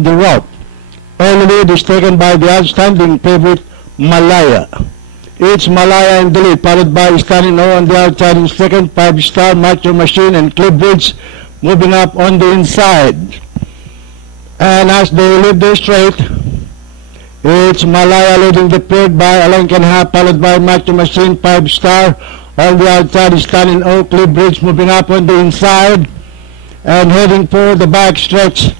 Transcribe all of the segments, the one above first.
the rope. Early lead is taken by the outstanding favorite Malaya. It's Malaya in the lead, followed by Stalin O on the outside in second, 5-star, Macho Machine, and Cliff Bridge moving up on the inside. And as they leave the straight, it's Malaya leading the third by a length and a half, followed by Macho Machine, 5-star. On the outside is Stalin O, Cliff Bridge moving up on the inside. And heading for the back stretch,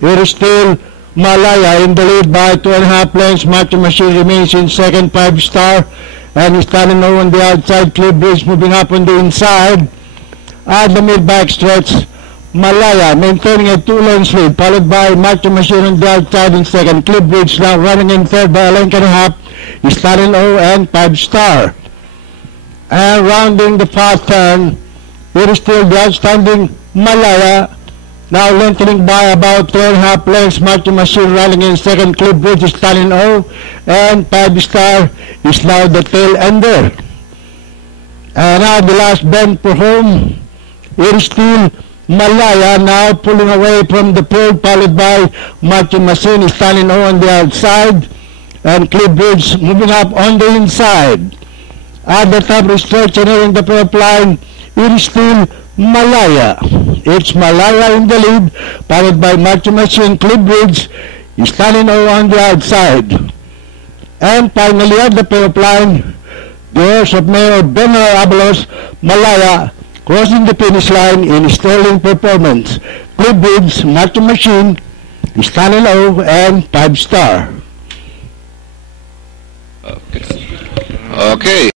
it is still Malaya in the lead by 2.5 lengths. Macho Machine remains in second, 5-star. And Stalin O on the outside, Cliff Bridge moving up on the inside. At the mid-back stretch, Malaya maintaining a 2 lengths lead, followed by Macho Machine on the outside in second. Cliff Bridge now running in third by a length and a half. Stalin O and 5-star. And rounding the fourth turn, it is still the outstanding Malaya, now lengthening by about 2.5 lengths. Macho Machine running in second. Cliff Bridge is Stalin O, and 5-star is now the tail ender. And now the last bend for home, it is still Malaya now pulling away from the field, followed by Macho Machine, Stalin O on the outside, and Cliff Bridge moving up on the inside. At the top of the stretch and nearing the top line, it is still Malaya. It's Malaya in the lead, followed by Macho Machine, Cliff Bridge, Stalin O on the outside. And finally at the top line, the horse of Mayor Bernal Abalos, Malaya, crossing the finish line in sterling performance. Cliff Bridge, Macho Machine, Stalin O, and 5-star. Okay.